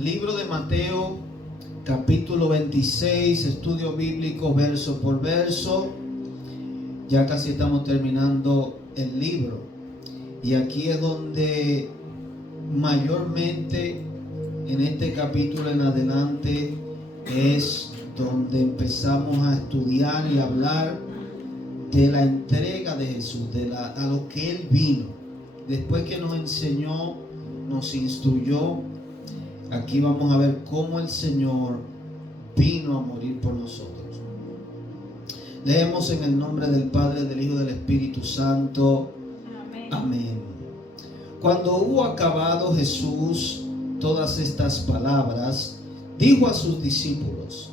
Libro de Mateo, capítulo 26, estudio bíblico verso por verso. Ya casi estamos terminando el libro. Y aquí es donde mayormente en este capítulo en adelante es donde empezamos a estudiar y hablar de la entrega de Jesús, a lo que Él vino. Después que nos enseñó, nos instruyó. Aquí vamos a ver cómo el Señor vino a morir por nosotros. Leemos en el nombre del Padre, del Hijo y del Espíritu Santo. Amén. Amén. Cuando hubo acabado Jesús todas estas palabras, dijo a sus discípulos: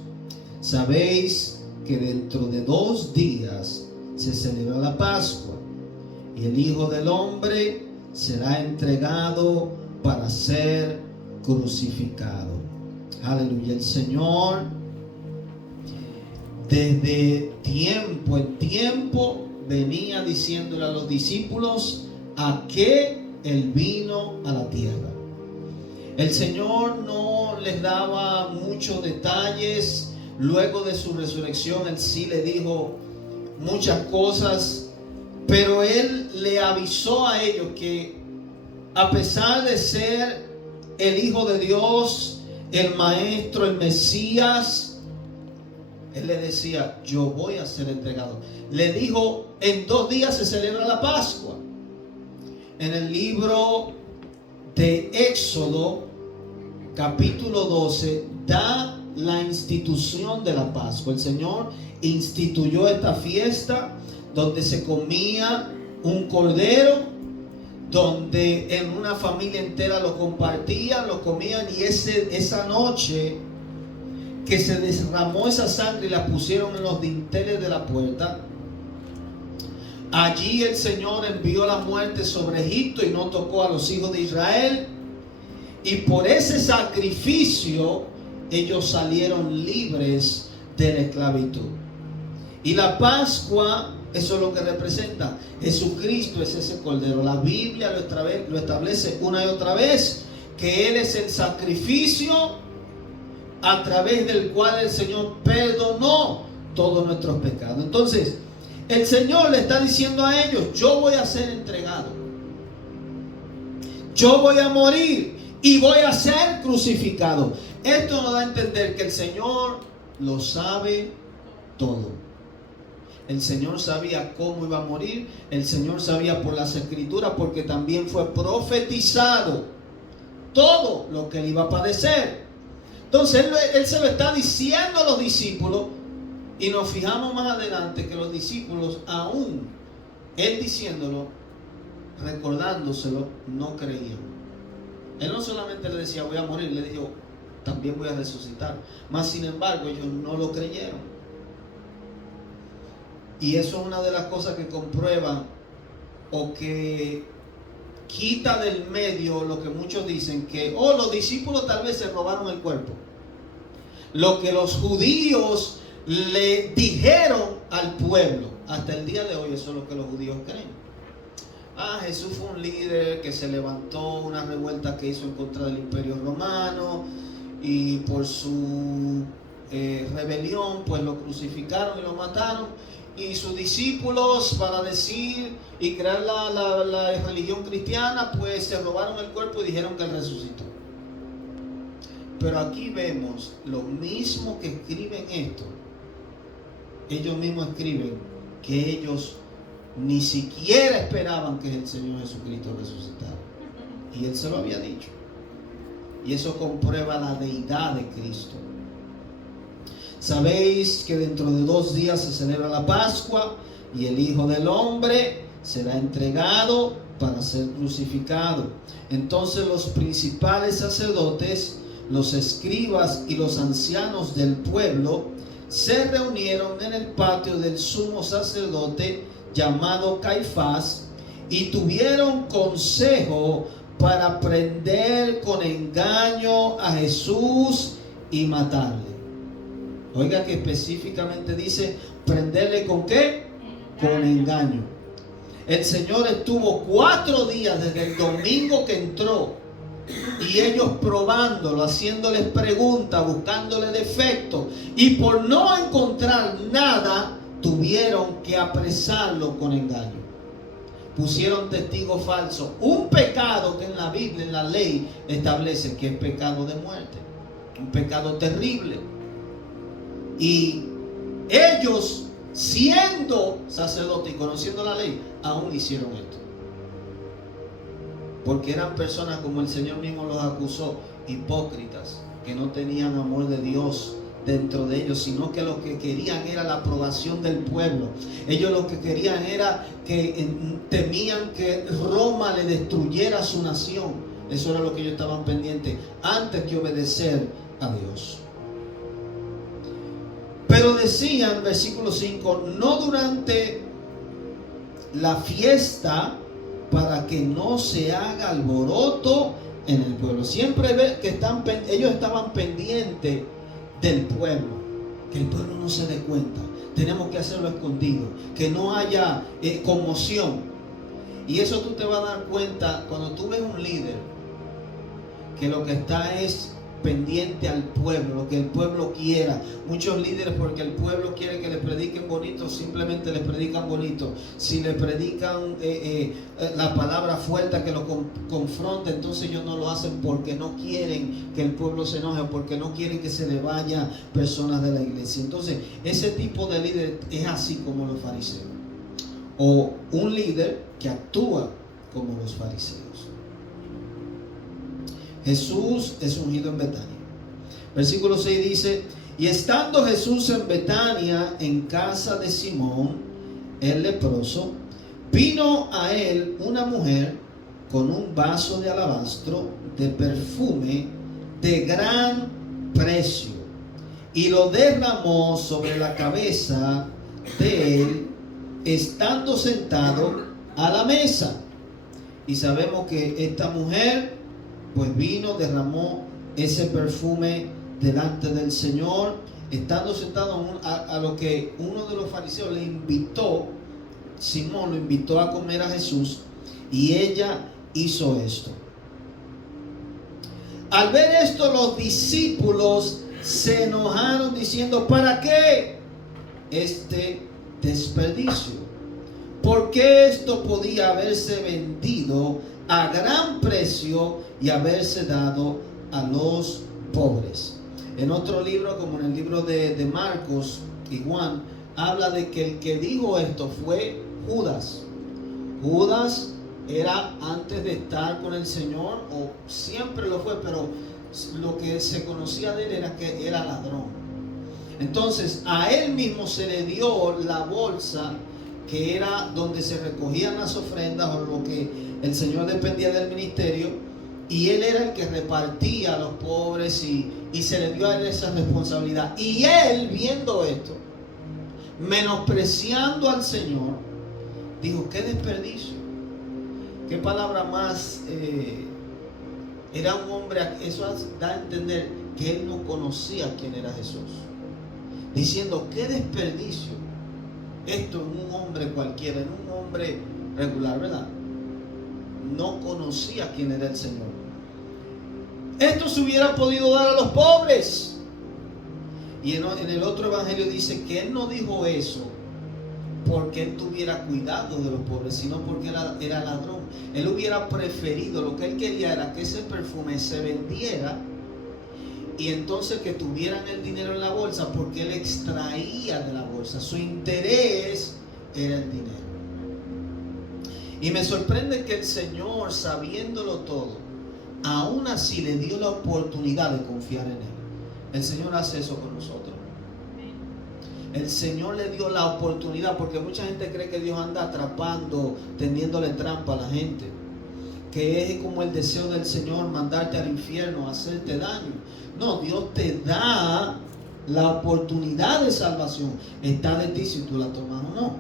sabéis que dentro de 2 días se celebra la Pascua, y el Hijo del Hombre será entregado para ser crucificado. Aleluya. El Señor desde tiempo en tiempo venía diciéndole a los discípulos a qué Él vino a la tierra. El Señor no les daba muchos detalles. Luego de su resurrección Él sí le dijo muchas cosas, pero Él le avisó a ellos que a pesar de ser el Hijo de Dios, el Maestro, el Mesías, Él le decía: yo voy a ser entregado. Le dijo: en 2 días se celebra la Pascua. En el libro de Éxodo, capítulo 12, da la institución de la Pascua. El Señor instituyó esta fiesta donde se comía un cordero, donde en una familia entera lo compartían, lo comían, y esa noche que se derramó esa sangre y la pusieron en los dinteles de la puerta, allí el Señor envió la muerte sobre Egipto y no tocó a los hijos de Israel, y por ese sacrificio ellos salieron libres de la esclavitud. Y la Pascua, eso es lo que representa. Jesucristo es ese cordero. La Biblia lo establece una y otra vez, que Él es el sacrificio a través del cual el Señor perdonó todos nuestros pecados. Entonces, el Señor le está diciendo a ellos: yo voy a ser entregado, yo voy a morir y voy a ser crucificado. Esto nos da a entender que el Señor lo sabe todo. El Señor sabía cómo iba a morir. El Señor sabía por las Escrituras, porque también fue profetizado todo lo que Él iba a padecer. Entonces Él se lo está diciendo a los discípulos, y nos fijamos más adelante que los discípulos, aún Él diciéndolo, recordándoselo, no creían. Él no solamente le decía: voy a morir, le dijo: también voy a resucitar. Mas sin embargo ellos no lo creyeron. Y eso es una de las cosas que comprueba o que quita del medio lo que muchos dicen, que los discípulos tal vez se robaron el cuerpo. Lo que los judíos le dijeron al pueblo, hasta el día de hoy eso es lo que los judíos creen. Jesús fue un líder que se levantó, una revuelta que hizo en contra del Imperio Romano, y por su rebelión pues lo crucificaron y lo mataron. Y sus discípulos, para decir y crear la religión cristiana, pues se robaron el cuerpo y dijeron que Él resucitó. Pero aquí vemos lo mismo que escriben esto. Ellos mismos escriben que ellos ni siquiera esperaban que el Señor Jesucristo resucitara. Y Él se lo había dicho. Y eso comprueba la deidad de Cristo. Sabéis que dentro de 2 días se celebra la Pascua, y el Hijo del Hombre será entregado para ser crucificado. Entonces los principales sacerdotes, los escribas y los ancianos del pueblo se reunieron en el patio del sumo sacerdote llamado Caifás, y tuvieron consejo para prender con engaño a Jesús y matarle. Oiga que específicamente dice: prenderle ¿con qué? Con engaño. El Señor estuvo 4 días desde el domingo que entró Y ellos probándolo, haciéndoles preguntas, buscándole defectos. Y por no encontrar nada, tuvieron que apresarlo con engaño. Pusieron testigos falsos. Un pecado que en la Biblia, en la ley, establece que es pecado de muerte. Un pecado terrible. Y ellos, siendo sacerdotes y conociendo la ley, aún hicieron esto. Porque eran personas, como el Señor mismo los acusó, hipócritas, que no tenían amor de Dios dentro de ellos, sino que lo que querían era la aprobación del pueblo. Ellos lo que querían era que temían que Roma le destruyera su nación. Eso era lo que ellos estaban pendientes antes que obedecer a Dios. Pero decían, versículo 5, no durante la fiesta, para que no se haga alboroto en el pueblo. Siempre ve que ellos estaban pendientes del pueblo, que el pueblo no se dé cuenta. Tenemos que hacerlo escondido, que no haya conmoción. Y eso tú te vas a dar cuenta cuando tú ves un líder que lo que está es pendiente al pueblo, lo que el pueblo quiera. Muchos líderes, porque el pueblo quiere que le prediquen bonito, simplemente le predican bonito. Si le predican la palabra fuerte que lo confronta, entonces ellos no lo hacen porque no quieren que el pueblo se enoje, porque no quieren que se le vaya personas de la iglesia. Entonces ese tipo de líder es así como los fariseos, o un líder que actúa como los fariseos. Jesús es ungido en Betania. Versículo 6 dice: y estando Jesús en Betania, en casa de Simón el leproso, vino a él una mujer con un vaso de alabastro de perfume de gran precio, y lo derramó sobre la cabeza de él, estando sentado a la mesa. Y sabemos que esta mujer pues vino, derramó ese perfume delante del Señor, estando sentado a lo que uno de los fariseos le invitó. Simón lo invitó a comer a Jesús, y ella hizo esto. Al ver esto, los discípulos se enojaron diciendo: ¿para qué este desperdicio? Porque esto podía haberse vendido a gran precio y haberse dado a los pobres. En otro libro, como en el libro de Marcos y Juan, habla de que el que dijo esto fue Judas. Judas era, antes de estar con el Señor, o siempre lo fue, pero lo que se conocía de él era que era ladrón. Entonces a él mismo se le dio la bolsa que era donde se recogían las ofrendas, o lo que el Señor dependía del ministerio, y él era el que repartía a los pobres, y se le dio a él esa responsabilidad. Y él, viendo esto, menospreciando al Señor, dijo: qué desperdicio, qué palabra más. Era un hombre, eso da a entender que él no conocía quién era Jesús, diciendo: qué desperdicio esto en un hombre cualquiera, en un hombre regular, ¿verdad? No conocía quién era el Señor. Esto se hubiera podido dar a los pobres. Y en el otro evangelio dice que él no dijo eso porque él tuviera cuidado de los pobres, sino porque era ladrón. Él hubiera preferido, lo que él quería era que ese perfume se vendiera, y entonces que tuvieran el dinero en la bolsa, porque él extraía de la bolsa. Su interés era el dinero. Y me sorprende que el Señor, sabiéndolo todo, aún así le dio la oportunidad de confiar en él. El Señor hace eso con nosotros. El Señor le dio la oportunidad, porque mucha gente cree que Dios anda atrapando, tendiéndole trampa a la gente, que es como el deseo del Señor mandarte al infierno, hacerte daño. No, Dios te da la oportunidad de salvación. Está de ti si tú la tomas o no.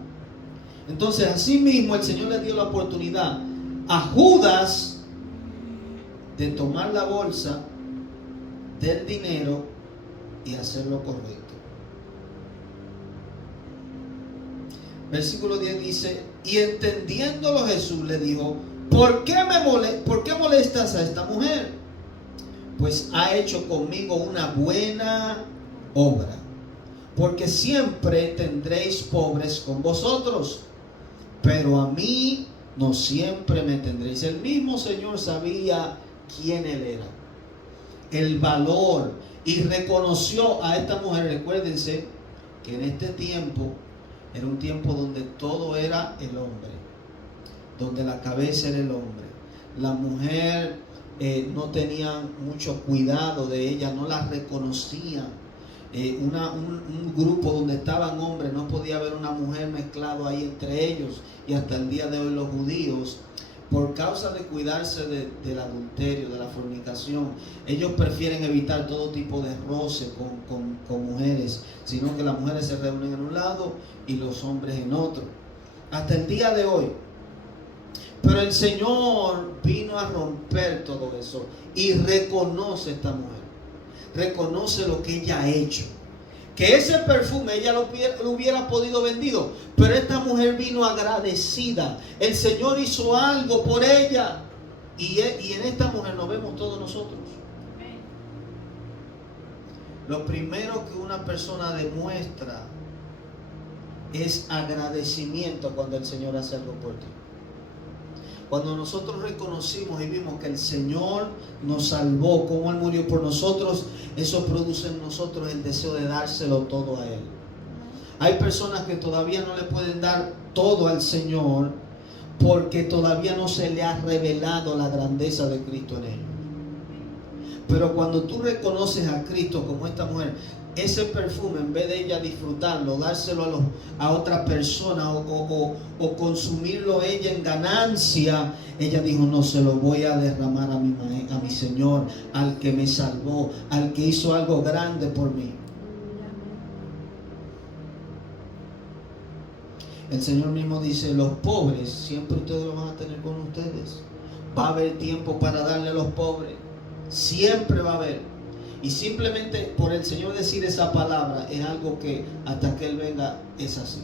Entonces, así mismo el Señor le dio la oportunidad a Judas de tomar la bolsa del dinero y hacer lo correcto. Versículo 10 dice: y entendiéndolo Jesús le dijo: ¿por qué molestas a esta mujer? pues ha hecho conmigo una buena obra. Porque siempre tendréis pobres con vosotros, pero a mí no siempre me tendréis. El mismo Señor sabía quién Él era, el valor, y reconoció a esta mujer. Recuérdense que en este tiempo era un tiempo donde todo era el hombre, donde la cabeza era el hombre. La mujer no tenían mucho cuidado de ella, no la reconocían. Un grupo donde estaban hombres, no podía haber una mujer mezclado ahí entre ellos. Y hasta el día de hoy los judíos, por causa de cuidarse del adulterio, de la fornicación, ellos prefieren evitar todo tipo de roce con mujeres, sino que las mujeres se reúnen en un lado y los hombres en otro, hasta el día de hoy. Pero el Señor vino a romper todo eso y reconoce a esta mujer, reconoce lo que ella ha hecho. Que ese perfume ella lo hubiera podido vendido, pero esta mujer vino agradecida. El Señor hizo algo por ella, y en esta mujer nos vemos todos nosotros. Lo primero que una persona demuestra es agradecimiento cuando el Señor hace algo por ti. Cuando nosotros reconocimos y vimos que el Señor nos salvó, cómo Él murió por nosotros, eso produce en nosotros el deseo de dárselo todo a Él. Hay personas que todavía no le pueden dar todo al Señor porque todavía no se le ha revelado la grandeza de Cristo en ellos. Pero cuando tú reconoces a Cristo como esta mujer, ese perfume, en vez de ella disfrutarlo, dárselo a otra persona o consumirlo ella en ganancia, ella dijo: no, se lo voy a derramar a mi Señor, al que me salvó, al que hizo algo grande por mí. El Señor mismo dice: los pobres siempre ustedes lo van a tener con ustedes. Va a haber tiempo para darle a los pobres, siempre va a haber. Y simplemente por el Señor decir esa palabra es algo que hasta que Él venga es así.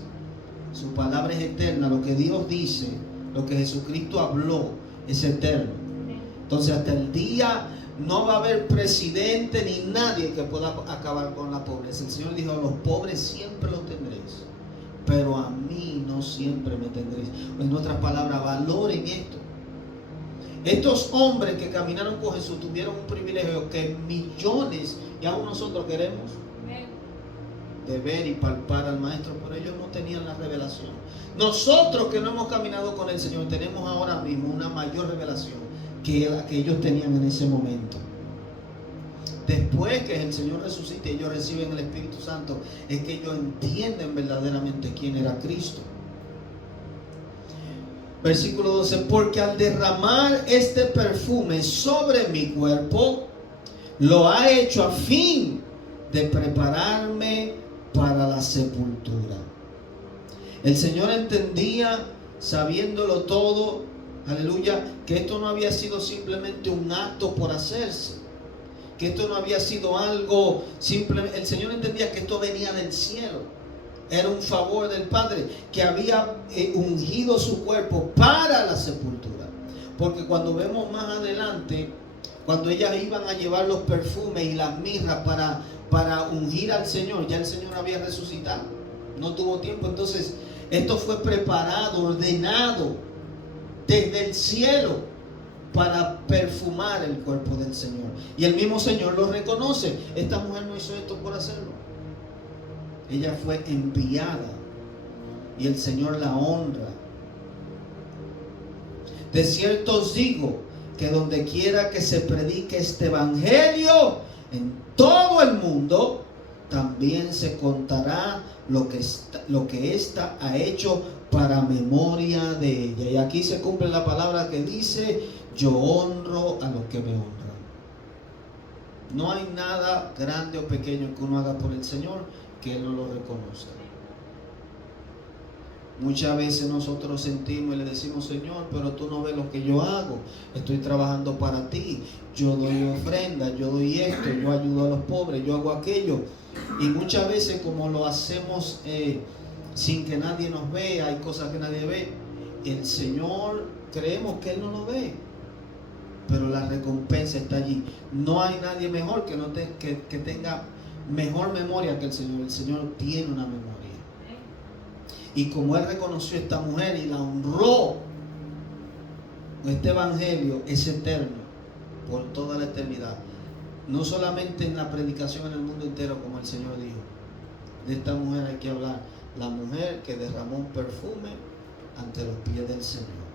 Su palabra es eterna. Lo que Dios dice, lo que Jesucristo habló, es eterno. Entonces hasta el día no va a haber presidente ni nadie que pueda acabar con la pobreza. El Señor dijo: a los pobres siempre los tendréis, pero a mí no siempre me tendréis. En otras palabras, valoren esto. Estos hombres que caminaron con Jesús tuvieron un privilegio que millones, y aún nosotros queremos, de ver y palpar al Maestro, pero ellos no tenían la revelación. Nosotros que no hemos caminado con el Señor tenemos ahora mismo una mayor revelación que la que ellos tenían en ese momento. Después que el Señor resucite y ellos reciben el Espíritu Santo, es que ellos entienden verdaderamente quién era Cristo. Versículo 12: porque al derramar este perfume sobre mi cuerpo, lo ha hecho a fin de prepararme para la sepultura. El Señor entendía, sabiéndolo todo, aleluya, que esto no había sido simplemente un acto por hacerse, que esto no había sido algo simple. El Señor entendía que esto venía del cielo. Era un favor del Padre, que había ungido su cuerpo para la sepultura. Porque cuando vemos más adelante, cuando ellas iban a llevar los perfumes y las mirras para ungir al Señor, ya el Señor había resucitado, no tuvo tiempo. Entonces esto fue preparado, ordenado desde el cielo para perfumar el cuerpo del Señor. Y el mismo Señor lo reconoce. Esta mujer no hizo esto por hacerlo. Ella fue enviada y el Señor la honra. De cierto os digo que donde quiera que se predique este evangelio en todo el mundo, también se contará lo que ésta ha hecho para memoria de ella. Y aquí se cumple la palabra que dice: yo honro a los que me honran. No hay nada grande o pequeño que uno haga por el Señor que Él no lo reconozca. Muchas veces nosotros sentimos y le decimos: Señor, pero tú no ves lo que yo hago. Estoy trabajando para ti. Yo doy ofrenda, yo doy esto, yo ayudo a los pobres, yo hago aquello. Y muchas veces, como lo hacemos sin que nadie nos vea, hay cosas que nadie ve. El Señor, creemos que Él no lo ve. pero la recompensa está allí. No hay nadie mejor que tenga mejor memoria que el Señor. El Señor tiene una memoria. Y como Él reconoció a esta mujer y la honró, este evangelio es eterno por toda la eternidad. No solamente en la predicación en el mundo entero, como el Señor dijo. De esta mujer hay que hablar. La mujer que derramó un perfume ante los pies del Señor.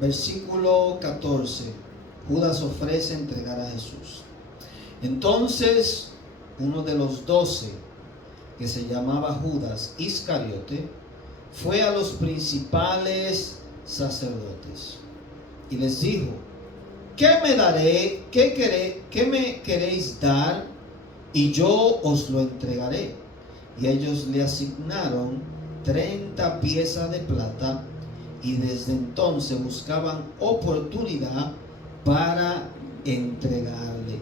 Versículo 14. Judas ofrece entregar a Jesús. Entonces, uno de los 12, que se llamaba Judas Iscariote, fue a los principales sacerdotes y les dijo: ¿qué me daré? ¿Qué me queréis dar? Y yo os lo entregaré. Y ellos le asignaron 30 piezas de plata, y desde entonces buscaban oportunidad para entregarle.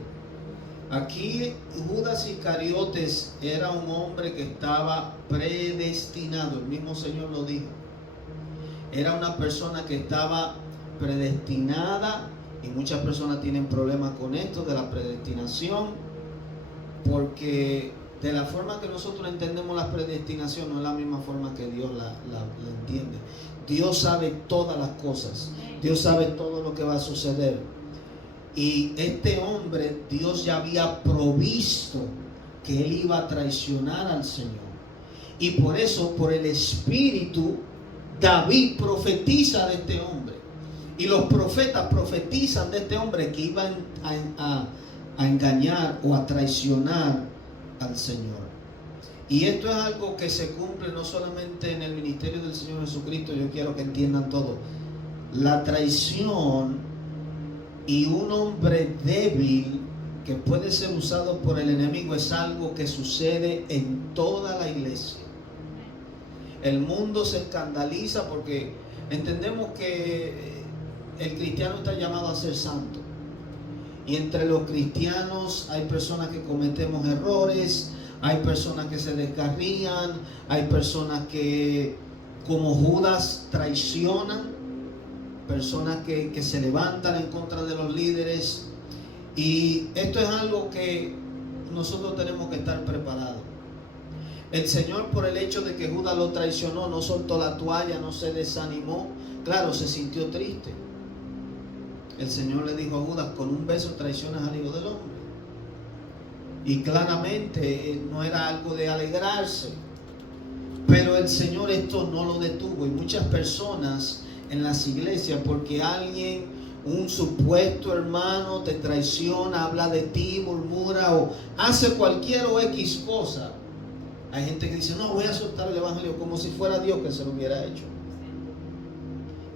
Aquí Judas Iscariotes era un hombre que estaba predestinado, el mismo Señor lo dijo. Era una persona que estaba predestinada, y muchas personas tienen problemas con esto de la predestinación, porque de la forma que nosotros entendemos la predestinación no es la misma forma que Dios la entiende. Dios sabe todas las cosas, Dios sabe todo lo que va a suceder. Y este hombre, Dios ya había provisto que él iba a traicionar al Señor. Y por eso, por el Espíritu, David profetiza de este hombre. Y los profetas profetizan de este hombre que iba a engañar o a traicionar al Señor. Y esto es algo que se cumple no solamente en el ministerio del Señor Jesucristo. Yo quiero que entiendan todo. La traición y un hombre débil que puede ser usado por el enemigo es algo que sucede en toda la iglesia. El mundo se escandaliza porque entendemos que el cristiano está llamado a ser santo. Y entre los cristianos hay personas que cometemos errores, hay personas que se descarrían, hay personas que, como Judas, traicionan, personas que se levantan en contra de los líderes. Y esto es algo que nosotros tenemos que estar preparados. El Señor, por el hecho de que Judas lo traicionó, no soltó la toalla, no se desanimó. Claro, se sintió triste. El Señor le dijo a Judas: con un beso traicionas al Hijo del Hombre. Y claramente no era algo de alegrarse. Pero el Señor esto no lo detuvo. Y muchas personas en las iglesias, porque alguien, un supuesto hermano, te traiciona, habla de ti, murmura o hace cualquier o X cosa, hay gente que dice: no, voy a soltar el evangelio, como si fuera Dios que se lo hubiera hecho.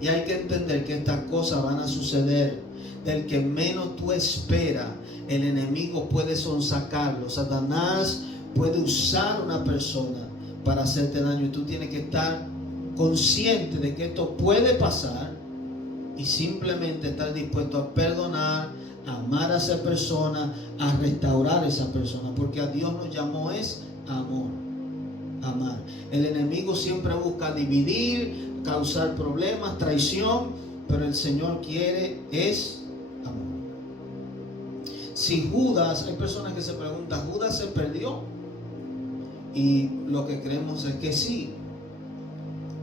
Y hay que entender que estas cosas van a suceder. Del que menos tú esperas, el enemigo puede sonsacarlo. Satanás puede usar una persona para hacerte daño, y tú tienes que estar consciente de que esto puede pasar y simplemente estar dispuesto a perdonar, a amar a esa persona, a restaurar a esa persona, porque a Dios nos llamó es amor, amar. El enemigo siempre busca dividir, causar problemas, traición, pero el Señor quiere es amor. Si Judas, hay personas que se preguntan: ¿Judas se perdió? Y lo que creemos es que sí.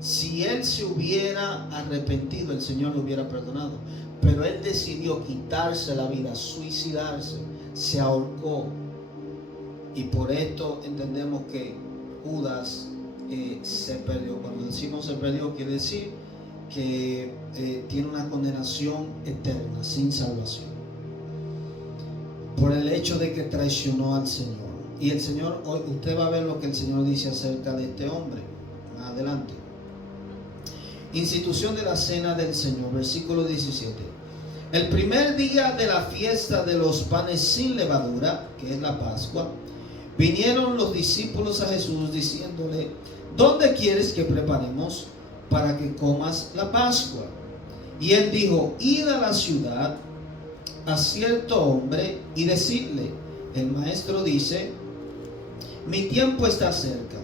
Si él se hubiera arrepentido, el Señor lo hubiera perdonado. Pero él decidió quitarse la vida, suicidarse, se ahorcó. Y por esto entendemos que Judas se perdió. Cuando decimos se perdió, quiere decir que tiene una condenación eterna, sin salvación, por el hecho de que traicionó al Señor. Y el Señor, hoy usted va a ver lo que el Señor dice acerca de este hombre más adelante. Institución de la cena del Señor, versículo 17. El primer día de la fiesta de los panes sin levadura, que es la Pascua, vinieron los discípulos a Jesús diciéndole: ¿dónde quieres que preparemos para que comas la Pascua? Y él dijo: id a la ciudad a cierto hombre y decidle: el maestro dice, mi tiempo está cerca,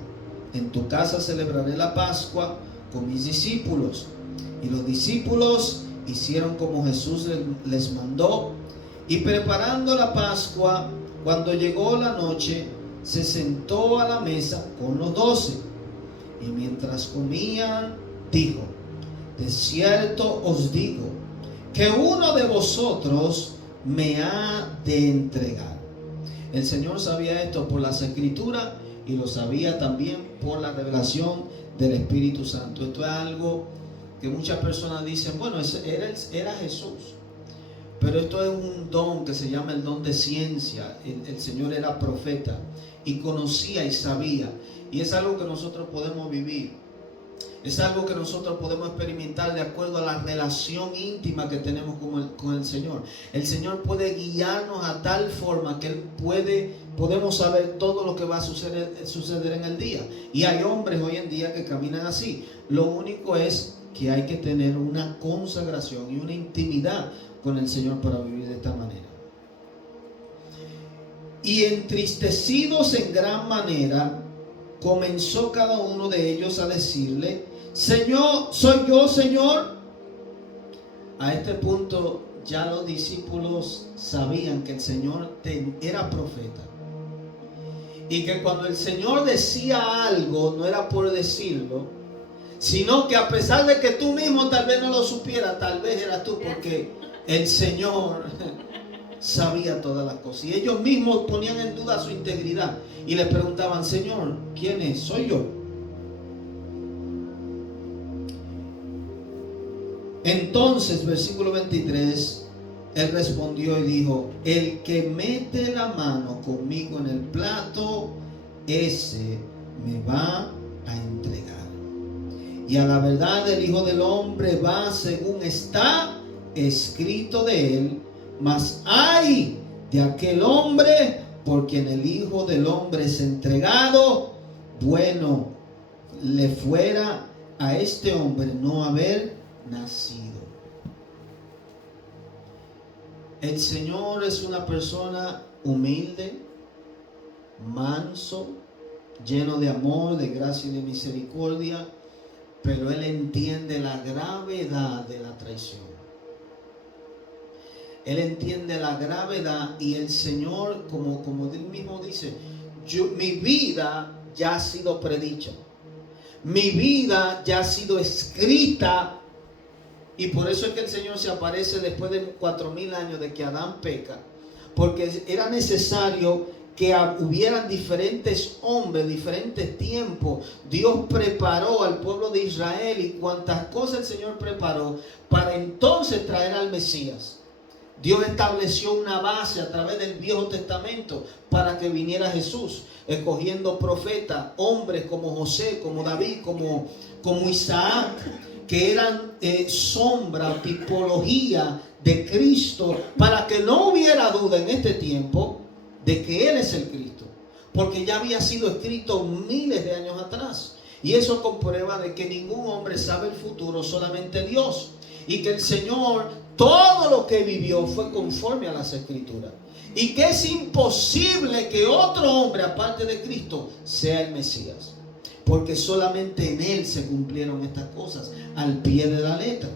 en tu casa celebraré la Pascua con mis discípulos. Y los discípulos hicieron como Jesús les mandó. Y preparando la Pascua, cuando llegó la noche, se sentó a la mesa con los 12. Y mientras comían, dijo: de cierto os digo, que uno de vosotros me ha de entregar. El Señor sabía esto por las Escrituras y lo sabía también por la revelación del Espíritu Santo. Esto es algo que muchas personas dicen, bueno, era Jesús. Pero esto es un don que se llama el don de ciencia. El Señor era profeta y conocía y sabía. Y es algo que nosotros podemos vivir. Es algo que nosotros podemos experimentar de acuerdo a la relación íntima que tenemos con el Señor. El Señor puede guiarnos a tal forma que podemos saber todo lo que va a suceder en el día. Y hay hombres hoy en día que caminan así. Lo único es que hay que tener una consagración y una intimidad con el Señor para vivir de esta manera. Y entristecidos en gran manera, comenzó cada uno de ellos a decirle: Señor, ¿soy yo, Señor? A este punto ya los discípulos sabían que el Señor era profeta. Y que cuando el Señor decía algo, no era por decirlo, sino que a pesar de que tú mismo tal vez no lo supieras, tal vez eras tú, porque el Señor sabía todas las cosas. Y ellos mismos ponían en duda su integridad y le preguntaban: Señor, ¿quién es? Soy yo. Entonces, versículo 23, él respondió y dijo: el que mete la mano conmigo en el plato, ese me va a entregar. Y a la verdad el Hijo del Hombre va según está escrito de él. Mas ay de aquel hombre por quien el Hijo del Hombre es entregado. Bueno le fuera a este hombre no haber nacido. El Señor es una persona humilde, manso, lleno de amor, de gracia y de misericordia, pero Él entiende la gravedad de la traición. Él entiende la gravedad y el Señor, como Él mismo dice, mi vida ya ha sido predicha. Mi vida ya ha sido escrita. Y por eso es que el Señor se aparece después de 4000 años de que Adán peca. Porque era necesario que hubieran diferentes hombres, diferentes tiempos. Dios preparó al pueblo de Israel y cuantas cosas el Señor preparó para entonces traer al Mesías. Dios estableció una base a través del Viejo Testamento para que viniera Jesús, escogiendo profetas, hombres como José, como David, como Isaac, que eran sombra, tipología de Cristo, para que no hubiera duda en este tiempo de que Él es el Cristo, porque ya había sido escrito miles de años atrás. Y eso comprueba de que ningún hombre sabe el futuro, solamente Dios. Y que el Señor, todo lo que vivió fue conforme a las Escrituras. Y que es imposible que otro hombre, aparte de Cristo, sea el Mesías. Porque solamente en Él se cumplieron estas cosas, al pie de la letra.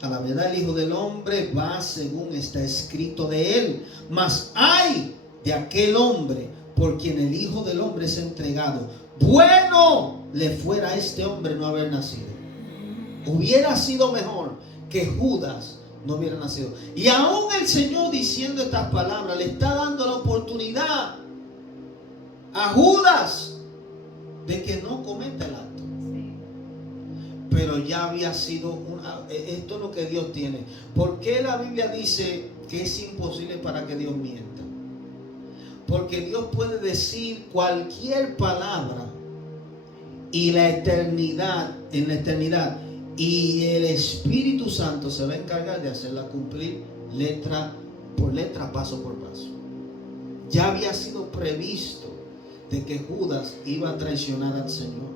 A la verdad el Hijo del Hombre va según está escrito de Él. Mas ay de aquel hombre por quien el Hijo del Hombre es entregado. Bueno le fuera a este hombre no haber nacido. Hubiera sido mejor que Judas no hubiera nacido. Y aún el Señor, diciendo estas palabras, le está dando la oportunidad a Judas de que no cometa el acto. Pero ya había sido esto es lo que Dios tiene. ¿Por qué la Biblia dice que es imposible para que Dios mienta? Porque Dios puede decir cualquier palabra y en la eternidad, y el Espíritu Santo se va a encargar de hacerla cumplir letra por letra, paso por paso. Ya había sido previsto de que Judas iba a traicionar al Señor.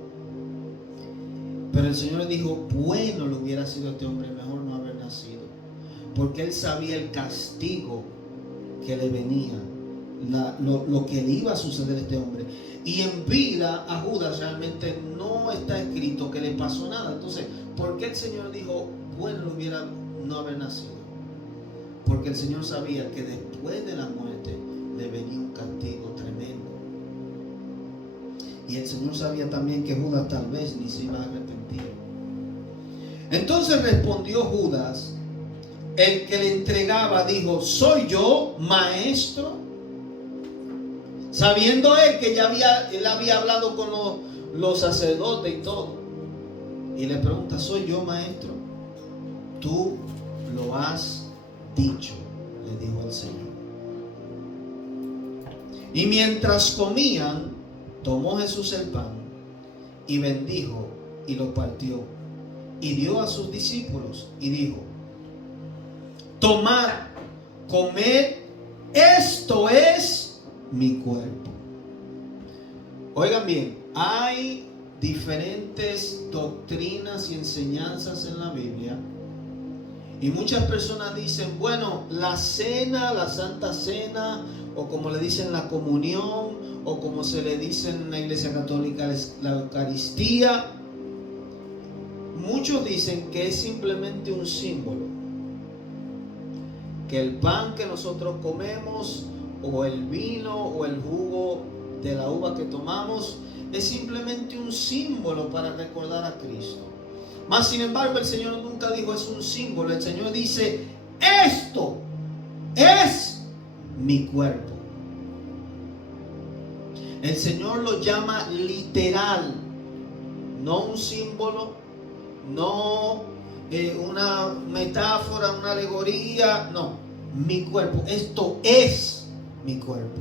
Pero el Señor le dijo: bueno le hubiera sido a este hombre mejor no haber nacido. Porque Él sabía el castigo que le venía, lo que le iba a suceder a este hombre. Y en vida a Judas realmente no está escrito que le pasó nada. Entonces, ¿por qué el Señor dijo, bueno, lo hubiera no haber nacido? Porque el Señor sabía que después de la muerte le venía un castigo tremendo. Y el Señor sabía también que Judas tal vez ni se iba a arrepentir. Entonces respondió Judas, el que le entregaba, dijo, ¿soy yo, maestro? Sabiendo él que él había hablado con los sacerdotes y todo. Y le pregunta, ¿soy yo, maestro? Tú lo has dicho, le dijo el Señor. Y mientras comían, tomó Jesús el pan y bendijo y lo partió y dio a sus discípulos y dijo, tomad, comed, esto es mi cuerpo. Oigan bien, hay diferentes doctrinas y enseñanzas en la Biblia. Y muchas personas dicen, bueno, la cena, la Santa Cena, o como le dicen la comunión, o como se le dice en la Iglesia Católica, la Eucaristía. Muchos dicen que es simplemente un símbolo. Que el pan que nosotros comemos, o el vino, o el jugo de la uva que tomamos, es simplemente un símbolo para recordar a Cristo. Mas sin embargo el Señor nunca dijo es un símbolo. El Señor dice, esto es mi cuerpo. El Señor lo llama literal, no un símbolo, no una metáfora, una alegoría, no, mi cuerpo. Esto es mi cuerpo.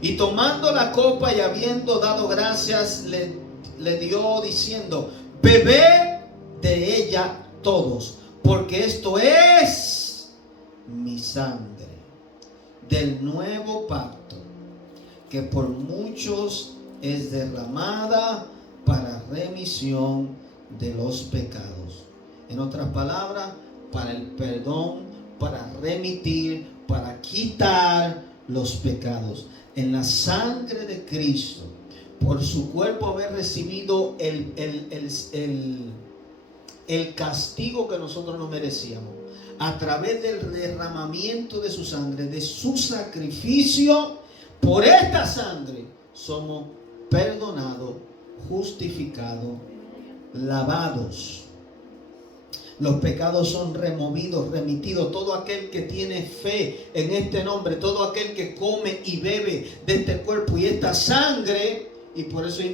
Y tomando la copa y habiendo dado gracias, le dio diciendo, bebed de ella todos, porque esto es mi sangre del nuevo pacto, que por muchos es derramada para remisión de los pecados. En otras palabras, para el perdón, para remitir, para quitar los pecados. En la sangre de Cristo, por su cuerpo haber recibido el castigo que nosotros no merecíamos, a través del derramamiento de su sangre, de su sacrificio, por esta sangre somos perdonados, justificados, lavados. Los pecados son removidos, remitidos. Todo aquel que tiene fe en este nombre, todo aquel que come y bebe de este cuerpo y esta sangre. Y por eso es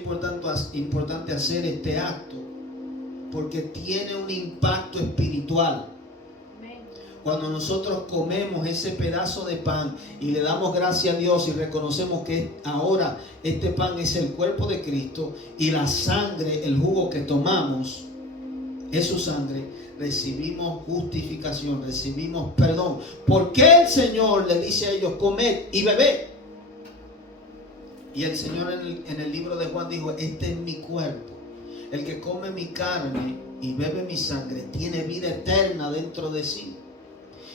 importante hacer este acto, porque tiene un impacto espiritual. Cuando nosotros comemos ese pedazo de pan y le damos gracias a Dios y reconocemos que ahora este pan es el cuerpo de Cristo y la sangre, el jugo que tomamos es su sangre, recibimos justificación, recibimos perdón. ¿Por qué el Señor le dice a ellos comed y bebed? Y el Señor en el libro de Juan dijo, este es mi cuerpo. El que come mi carne y bebe mi sangre tiene vida eterna dentro de sí.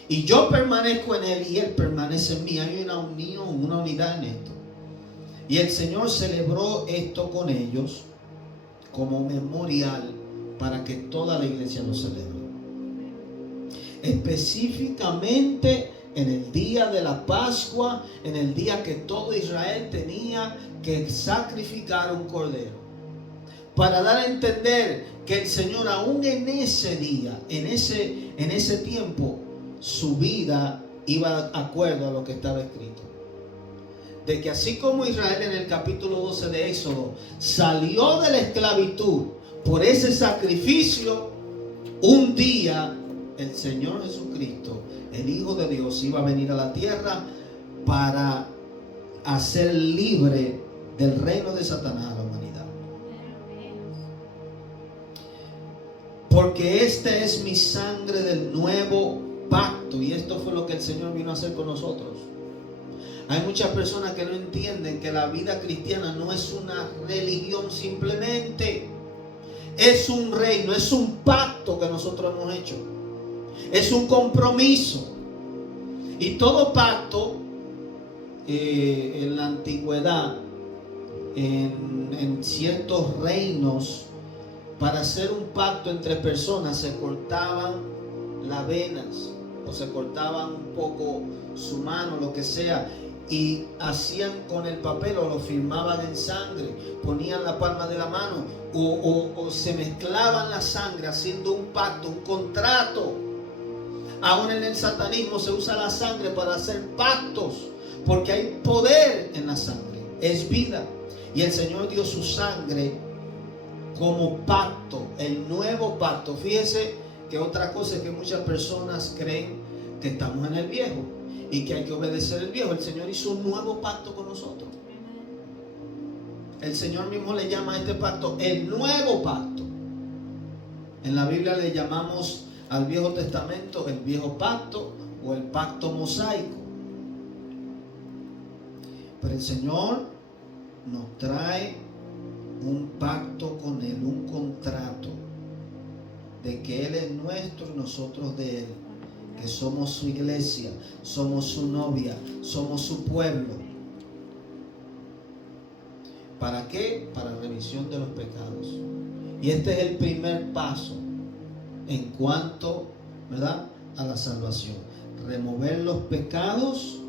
Y yo permanezco en él y él permanece en mí. Hay una unión, una unidad en esto. Y el Señor celebró esto con ellos como memorial para que toda la iglesia lo celebre. Específicamente en el día de la Pascua, en el día que todo Israel tenía que sacrificar un cordero, para dar a entender que el Señor aún en ese día, en ese tiempo, su vida iba de acuerdo a lo que estaba escrito. De que así como Israel en el capítulo 12 de Éxodo salió de la esclavitud por ese sacrificio, un día el Señor Jesucristo, el Hijo de Dios, iba a venir a la tierra para hacer libre del reino de Satanás a la humanidad. Porque esta es mi sangre del nuevo pacto, y esto fue lo que el Señor vino a hacer con nosotros. Hay muchas personas que no entienden que la vida cristiana no es una religión simplemente, es un reino, es un pacto que nosotros hemos hecho, es un compromiso. Y todo pacto en la antigüedad en ciertos reinos, para hacer un pacto entre personas, se cortaban las venas o se cortaban un poco su mano, lo que sea, y hacían con el papel o lo firmaban en sangre, ponían la palma de la mano o se mezclaban la sangre haciendo un pacto, un contrato. Aún en el satanismo se usa la sangre para hacer pactos, porque hay poder en la sangre, es vida. Y el Señor dio su sangre como pacto, el nuevo pacto. Fíjese que otra cosa es que muchas personas creen que estamos en el viejo y que hay que obedecer el viejo. El Señor hizo un nuevo pacto con nosotros. El Señor mismo le llama a este pacto el nuevo pacto. En la Biblia le llamamos al Viejo Testamento el viejo pacto o el pacto mosaico. Pero el Señor nos trae un pacto con Él, un contrato de que Él es nuestro y nosotros de Él, que somos su iglesia, somos su novia, somos su pueblo. ¿Para qué? Para remisión de los pecados. Y este es el primer paso en cuanto, ¿verdad?, a la salvación. Remover los pecados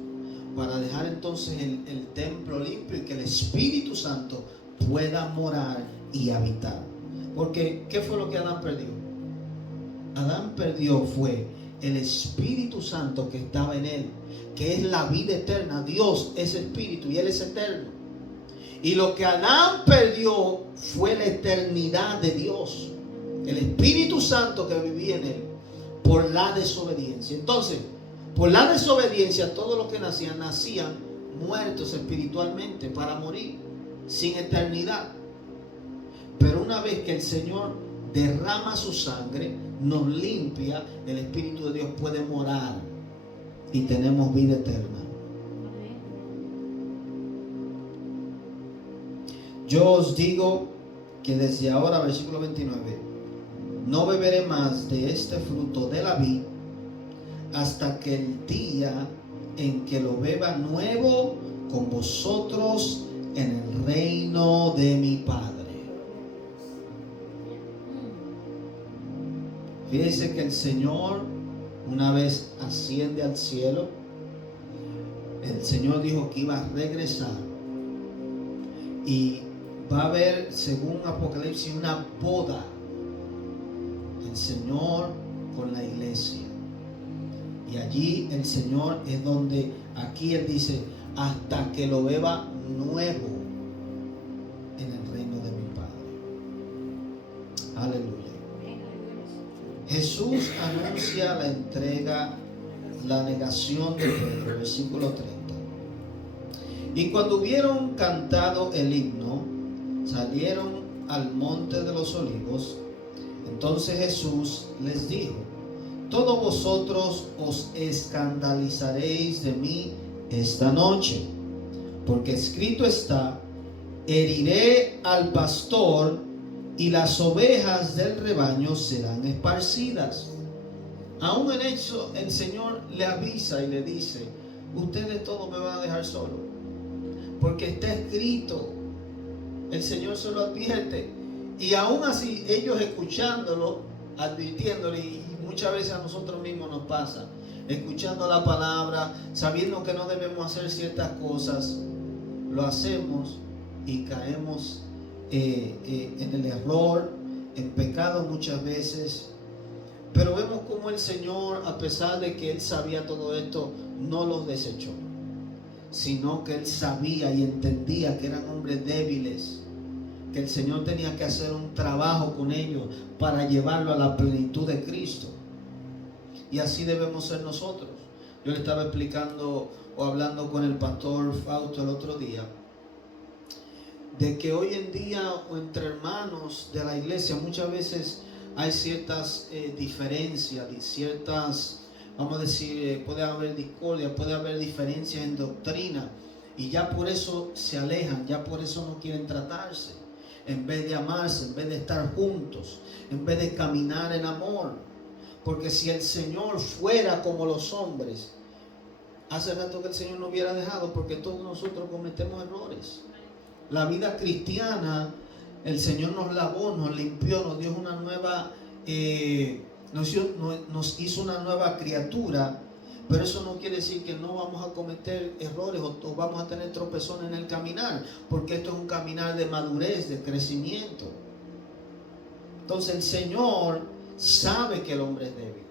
para dejar entonces el templo limpio y que el Espíritu Santo pueda morar y habitar. Porque ¿qué fue lo que Adán perdió? Adán perdió fue el Espíritu Santo que estaba en él, que es la vida eterna. Dios es Espíritu y Él es eterno. Y lo que Adán perdió fue la eternidad de Dios, el Espíritu Santo que vivía en él, por la desobediencia. Entonces, por la desobediencia, todos los que nacían muertos espiritualmente para morir, sin eternidad. Pero una vez que el Señor derrama su sangre, nos limpia, el Espíritu de Dios puede morar y tenemos vida eterna. Yo os digo que desde ahora, versículo 29, no beberé más de este fruto de la vid hasta que el día en que lo beba nuevo con vosotros en el reino de mi Padre. Fíjese que el Señor, una vez asciende al cielo, el Señor dijo que iba a regresar y va a haber, según Apocalipsis, una boda. El Señor con la iglesia. Y allí el Señor es donde, aquí Él dice, hasta que lo beba nuevo en el reino de mi Padre. Aleluya. Jesús anuncia la entrega, la negación de Pedro, versículo 30. Y cuando hubieron cantado el himno, salieron al monte de los olivos. Entonces Jesús les dijo: todos vosotros os escandalizaréis de mí esta noche, porque escrito está: heriré al pastor y las ovejas del rebaño serán esparcidas. Aún en eso el Señor le avisa y le dice: ustedes todos me van a dejar solo, porque está escrito. El Señor se lo advierte, y aún así ellos escuchándolo, advirtiéndole, y muchas veces a nosotros mismos nos pasa, escuchando la palabra, sabiendo que no debemos hacer ciertas cosas, lo hacemos y caemos en el error, en pecado muchas veces. Pero vemos como el Señor, a pesar de que Él sabía todo esto, no los desechó, sino que Él sabía y entendía que eran hombres débiles, que el Señor tenía que hacer un trabajo con ellos para llevarlo a la plenitud de Cristo. Y así debemos ser nosotros. Yo le estaba explicando o hablando con el pastor Fausto el otro día, de que hoy en día entre hermanos de la iglesia muchas veces hay ciertas diferencias, ciertas, vamos a decir, puede haber discordia, puede haber diferencias en doctrina, y ya por eso se alejan, ya por eso no quieren tratarse, en vez de amarse, en vez de estar juntos, en vez de caminar en amor. Porque si el Señor fuera como los hombres, hace rato que el Señor no hubiera dejado, porque todos nosotros cometemos errores. La vida cristiana, el Señor nos lavó, nos limpió, nos dio una nueva, nos hizo una nueva criatura. Pero eso no quiere decir que no vamos a cometer errores o vamos a tener tropezones en el caminar, porque esto es un caminar de madurez, de crecimiento. Entonces el Señor sabe que el hombre es débil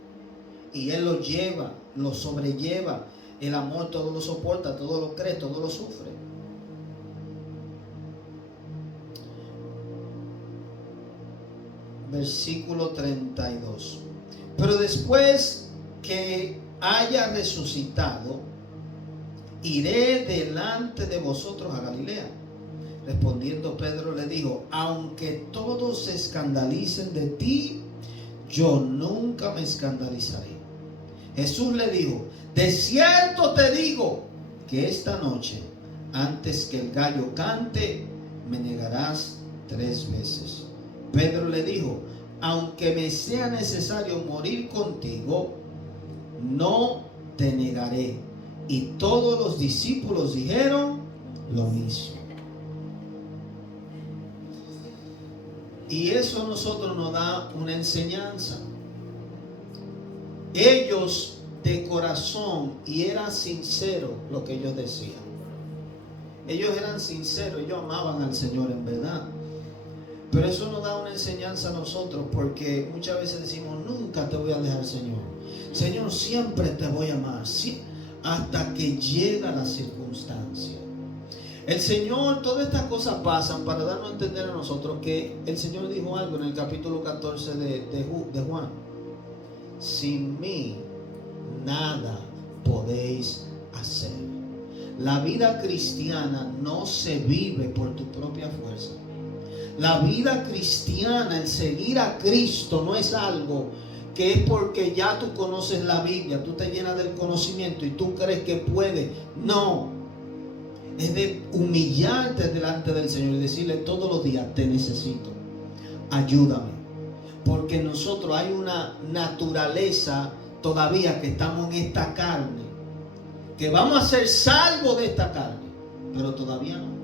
y Él lo lleva, lo sobrelleva. El amor todo lo soporta, todo lo cree, todo lo sufre. Versículo 32. Pero después que haya resucitado, iré delante de vosotros a Galilea. Respondiendo Pedro le dijo: aunque todos se escandalicen de ti, yo nunca me escandalizaré. Jesús le dijo: de cierto te digo que esta noche, antes que el gallo cante, me negarás 3 veces. Pedro le dijo: aunque me sea necesario morir contigo, no te negaré. Y todos los discípulos dijeron lo mismo. Y eso a nosotros nos da una enseñanza. Ellos de corazón, y era sincero lo que ellos decían. Ellos eran sinceros, ellos amaban al Señor en verdad. Pero eso nos da una enseñanza a nosotros, porque muchas veces decimos: nunca te voy a dejar, Señor. Señor, siempre te voy a amar, hasta que llega la circunstancia. El Señor, todas estas cosas pasan para darnos a entender a nosotros que el Señor dijo algo en el capítulo 14 de Juan: sin mí nada podéis hacer. La vida cristiana no se vive por tu propia fuerza. La vida cristiana, el seguir a Cristo, no es algo que es porque ya tú conoces la Biblia, tú te llenas del conocimiento y tú crees que puedes. No, es de humillarte delante del Señor y decirle todos los días: te necesito, ayúdame. Porque nosotros hay una naturaleza todavía que estamos en esta carne, que vamos a ser salvos de esta carne, pero todavía no.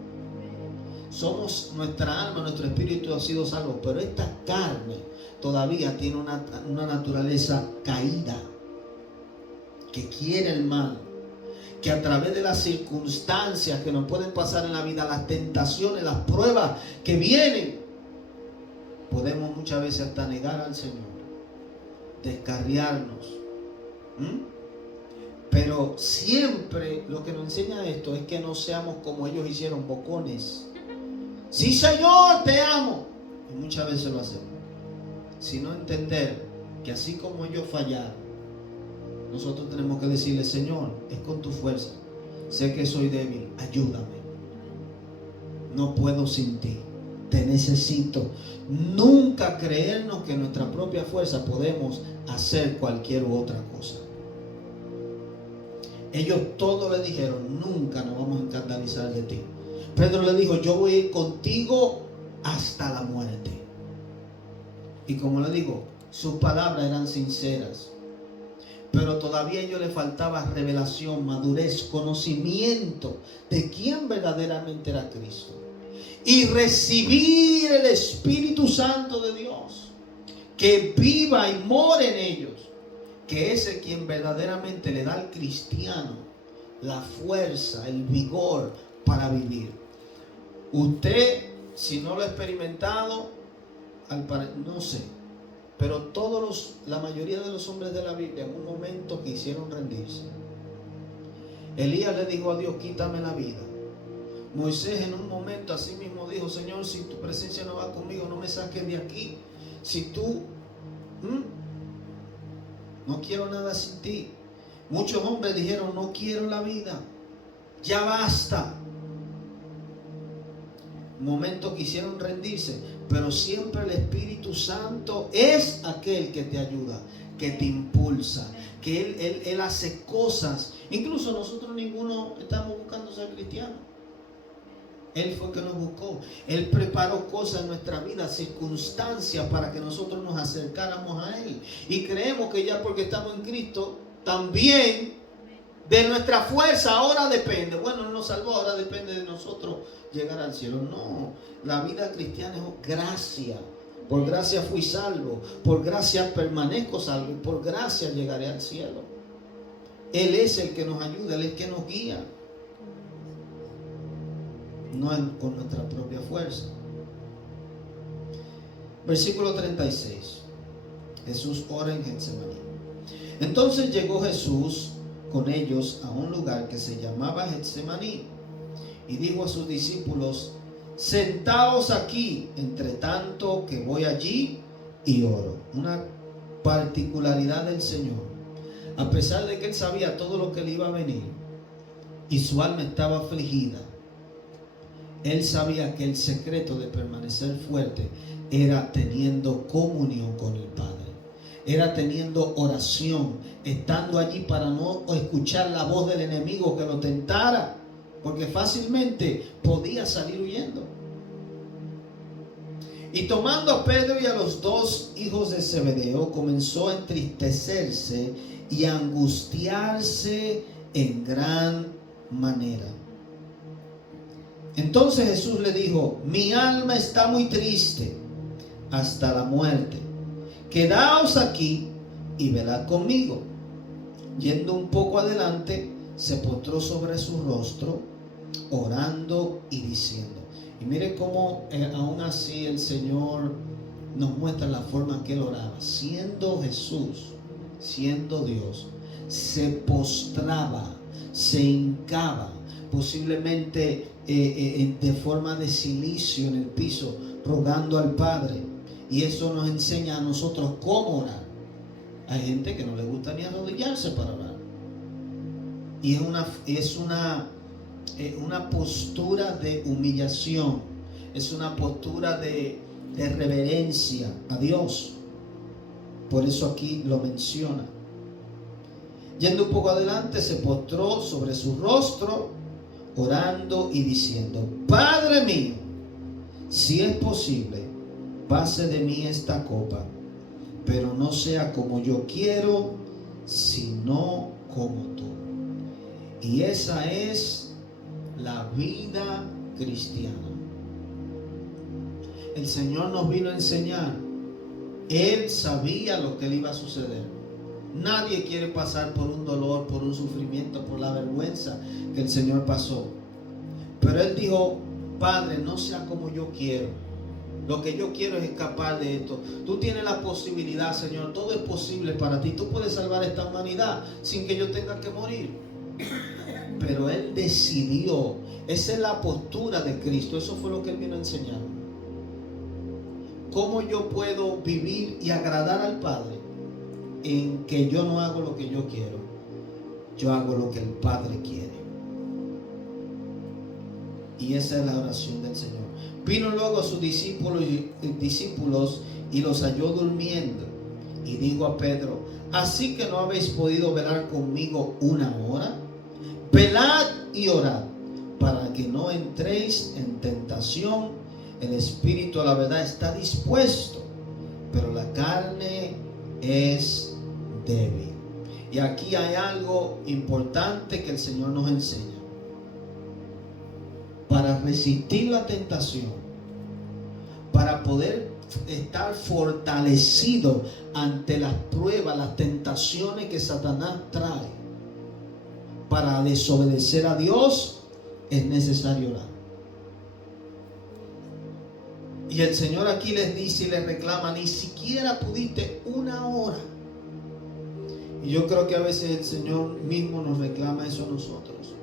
Somos, nuestra alma, nuestro espíritu ha sido salvo, pero esta carne todavía tiene una naturaleza caída, que quiere el mal, que a través de las circunstancias que nos pueden pasar en la vida, las tentaciones, las pruebas que vienen, podemos muchas veces hasta negar al Señor, descarriarnos. Pero siempre lo que nos enseña esto es que no seamos como ellos hicieron, bocones. Sí, Señor, te amo. Y muchas veces lo hacemos, sino entender que así como ellos fallaron, nosotros tenemos que decirle: Señor, es con tu fuerza. Sé que soy débil, ayúdame. No puedo sin ti. Te necesito. Nunca creernos que en nuestra propia fuerza podemos hacer cualquier otra cosa. Ellos todos le dijeron: nunca nos vamos a escandalizar de ti. Pedro le dijo: yo voy a ir contigo hasta la muerte. Y como le digo, sus palabras eran sinceras, pero todavía a ellos les faltaba revelación, madurez, conocimiento de quién verdaderamente era Cristo, y recibir el Espíritu Santo de Dios, que viva y more en ellos, que es el quien verdaderamente le da al cristiano la fuerza, el vigor para vivir. Usted, si no lo ha experimentado, no sé, pero la mayoría de los hombres de la Biblia en un momento quisieron rendirse. Elías le dijo a Dios: quítame la vida. Moisés en un momento así mismo dijo: Señor, si tu presencia no va conmigo, no me saques de aquí. Si tú no quiero nada sin ti. Muchos hombres dijeron: no quiero la vida, ya basta. Un momento quisieron rendirse, pero siempre el Espíritu Santo es aquel que te ayuda, que te impulsa, que Él hace cosas. Incluso nosotros ninguno estamos buscando ser cristianos. Él fue el que nos buscó. Él preparó cosas en nuestra vida, circunstancias para que nosotros nos acercáramos a Él. Y creemos que ya porque estamos en Cristo, también De nuestra fuerza ahora depende. Bueno, Él nos salvó, ahora depende de nosotros llegar al cielo. No, la vida cristiana es gracia. Por gracia fui salvo, por gracia permanezco salvo y por gracia llegaré al cielo. Él es el que nos ayuda, Él es el que nos guía. No es con nuestra propia fuerza. Versículo 36. Jesús ora en Getsemaní. Entonces llegó Jesús con ellos a un lugar que se llamaba Getsemaní y dijo a sus discípulos: sentaos aquí, entre tanto que voy allí y oro. Una particularidad del Señor. A pesar de que Él sabía todo lo que le iba a venir y su alma estaba afligida, Él sabía que el secreto de permanecer fuerte era teniendo comunión con el Padre. Era teniendo oración, estando allí para no escuchar la voz del enemigo que lo tentara, porque fácilmente podía salir huyendo. Y tomando a Pedro y a los dos hijos de Zebedeo, comenzó a entristecerse y a angustiarse en gran manera. Entonces Jesús le dijo: mi alma está muy triste hasta la muerte. Quedaos aquí y velad conmigo. Yendo un poco adelante, se postró sobre su rostro, orando y diciendo. Y mire cómo aún así el Señor nos muestra la forma en que Él oraba. Siendo Jesús, siendo Dios, se postraba, se hincaba, posiblemente de forma de cilicio en el piso, rogando al Padre. Y eso nos enseña a nosotros cómo orar. Hay gente que no le gusta ni arrodillarse para orar. Y es una postura de humillación. Es una postura de reverencia a Dios. Por eso aquí lo menciona. Yendo un poco adelante, se postró sobre su rostro, orando y diciendo: Padre mío, si es posible, pase de mí esta copa, pero no sea como yo quiero, sino como tú. Y esa es la vida cristiana. El Señor nos vino a enseñar. Él sabía lo que le iba a suceder. Nadie quiere pasar por un dolor, por un sufrimiento, por la vergüenza que el Señor pasó. Pero Él dijo: Padre, no sea como yo quiero. Lo que yo quiero es escapar de esto. Tú tienes la posibilidad, Señor. Todo es posible para ti. Tú puedes salvar esta humanidad sin que yo tenga que morir. Pero Él decidió. Esa es la postura de Cristo. Eso fue lo que Él vino a enseñar. ¿Cómo yo puedo vivir y agradar al Padre? En que yo no hago lo que yo quiero. Yo hago lo que el Padre quiere. Y esa es la oración del Señor. Vino luego a sus discípulos y los halló durmiendo. Y dijo a Pedro: ¿así que no habéis podido velar conmigo una hora? Velad y orad, para que no entréis en tentación. El espíritu a la verdad está dispuesto, pero la carne es débil. Y aquí hay algo importante que el Señor nos enseña. Para resistir la tentación, para poder estar fortalecido ante las pruebas, las tentaciones que Satanás trae, para desobedecer a Dios, es necesario orar. Y el Señor aquí les dice y les reclama: ni siquiera pudiste una hora. Y yo creo que a veces el Señor mismo nos reclama eso a nosotros.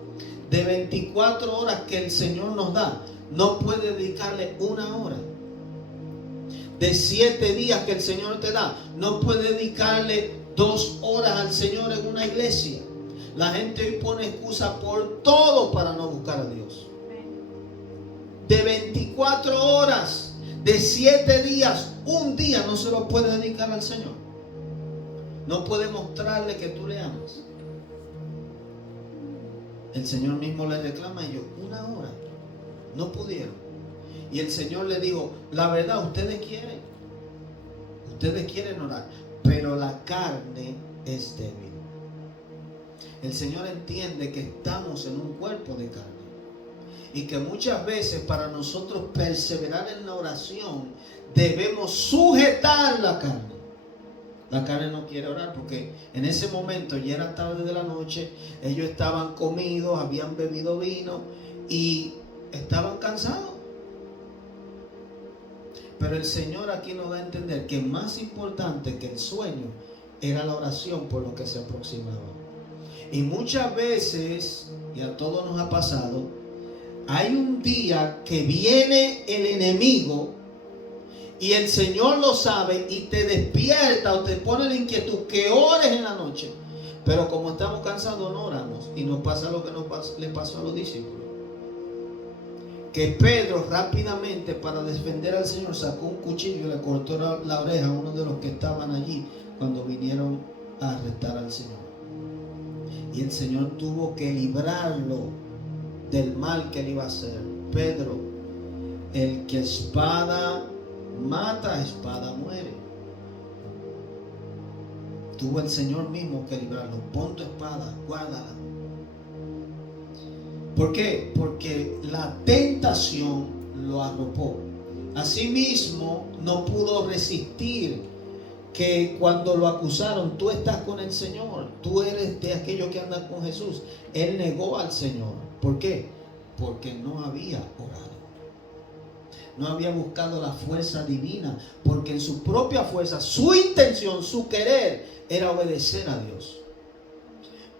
De 24 horas que el Señor nos da, no puede dedicarle una hora. De 7 días que el Señor te da, no puede dedicarle 2 horas al Señor en una iglesia. La gente hoy pone excusa por todo para no buscar a Dios. De 24 horas, de 7 días, un día no se lo puede dedicar al Señor. No puede mostrarle que tú le amas. El Señor mismo le reclama a ellos: una hora. No pudieron. Y el Señor le dijo: la verdad, ustedes quieren orar, pero la carne es débil. El Señor entiende que estamos en un cuerpo de carne. Y que muchas veces para nosotros perseverar en la oración debemos sujetar la carne. La carne no quiere orar porque en ese momento ya era tarde de la noche, ellos estaban comidos, habían bebido vino y estaban cansados. Pero el Señor aquí nos da a entender que más importante que el sueño era la oración por lo que se aproximaba. Y muchas veces, y a todos nos ha pasado, hay un día que viene el enemigo y el Señor lo sabe y te despierta o te pone la inquietud que ores en la noche. Pero como estamos cansados no oramos y nos pasa lo que le pasó a los discípulos. Que Pedro rápidamente para defender al Señor sacó un cuchillo y le cortó la oreja a uno de los que estaban allí cuando vinieron a arrestar al Señor. Y el Señor tuvo que librarlo del mal que él iba a hacer. Pedro, el que espada mata, espada muere. Tuvo el Señor mismo que librarlo. Pon tu espada, guárdala. ¿Por qué? Porque la tentación lo arropó. Asimismo, no pudo resistir que cuando lo acusaron, tú estás con el Señor, tú eres de aquellos que andan con Jesús. Él negó al Señor. ¿Por qué? Porque no había orado. No había buscado la fuerza divina, porque en su propia fuerza, su intención, su querer era obedecer a Dios.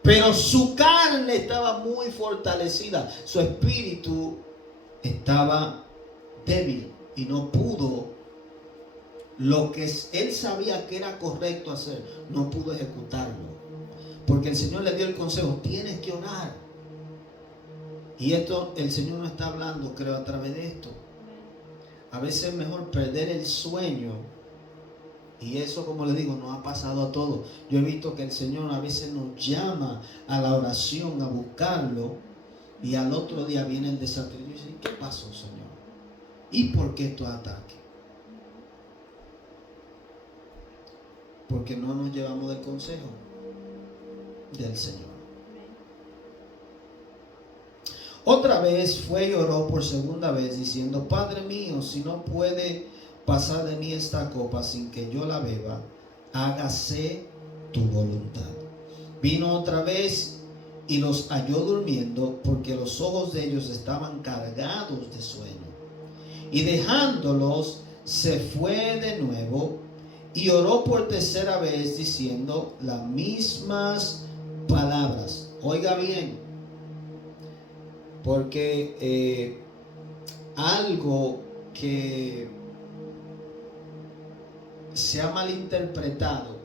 Pero su carne estaba muy fortalecida, su espíritu estaba débil y no pudo lo que él sabía que era correcto hacer, no pudo ejecutarlo. Porque el Señor le dio el consejo, tienes que orar. Y esto el Señor no está hablando, creo, a través de esto. A veces es mejor perder el sueño. Y eso, como le digo, nos ha pasado a todos. Yo he visto que el Señor a veces nos llama a la oración, a buscarlo. Y al otro día viene el desastre. Y dice, ¿qué pasó, Señor? ¿Y por qué estos ataques? Porque no nos llevamos del consejo del Señor. Otra vez fue y oró por segunda vez diciendo, Padre mío, si no puede pasar de mí esta copa sin que yo la beba, hágase tu voluntad. Vino otra vez y los halló durmiendo porque los ojos de ellos estaban cargados de sueño. Y dejándolos se fue de nuevo y oró por tercera vez diciendo las mismas palabras. Oiga bien, porque algo que se ha malinterpretado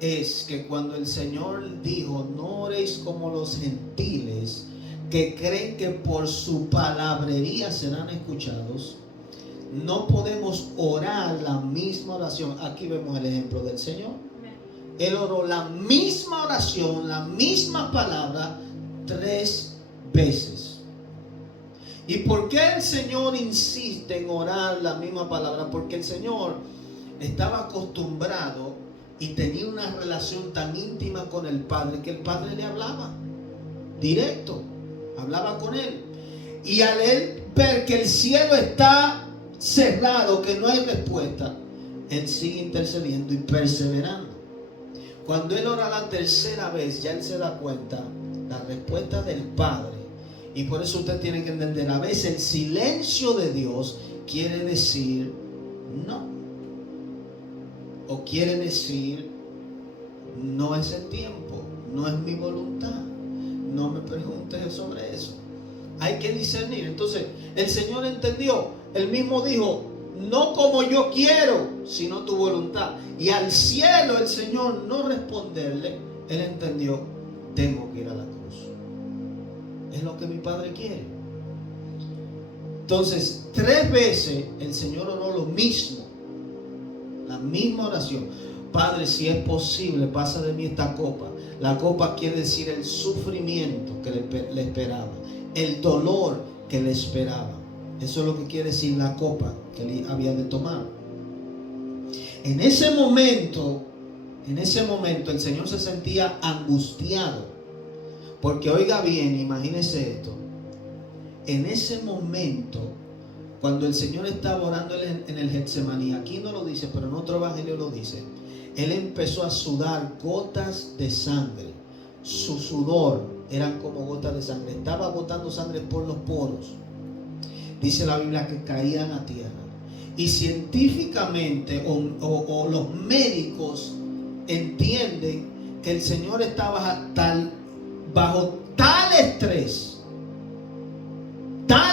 es que cuando el Señor dijo, no oréis como los gentiles que creen que por su palabrería serán escuchados, no podemos orar la misma oración. Aquí vemos el ejemplo del Señor. Él oró la misma oración, la misma palabra 3 veces. ¿Y por qué el Señor insiste en orar la misma palabra? Porque el Señor estaba acostumbrado y tenía una relación tan íntima con el Padre que el Padre le hablaba directo, hablaba con él. Y al él ver que el cielo está cerrado, que no hay respuesta, él sigue intercediendo y perseverando. Cuando él ora la tercera vez, ya él se da cuenta la respuesta del Padre. Y por eso usted tiene que entender, a veces el silencio de Dios quiere decir no. O quiere decir, no es el tiempo, no es mi voluntad, no me preguntes sobre eso. Hay que discernir. Entonces, el Señor entendió, él mismo dijo, no como yo quiero, sino tu voluntad. Y al cielo el Señor no responderle, él entendió, tengo que ir a la cruz. Es lo que mi Padre quiere. Entonces, 3 veces el Señor oró lo mismo. La misma oración. Padre, si es posible, pasa de mí esta copa. La copa quiere decir el sufrimiento que le esperaba, el dolor que le esperaba. Eso es lo que quiere decir la copa que él había de tomar. En ese momento el Señor se sentía angustiado. Porque oiga bien, imagínese esto. En ese momento, cuando el Señor estaba orando en el Getsemaní, aquí no lo dice, pero en otro evangelio lo dice, Él empezó a sudar gotas de sangre. Su sudor eran como gotas de sangre. Estaba botando sangre por los poros. Dice la Biblia que caían a tierra. Y científicamente o los médicos entienden que el Señor estaba bajo tal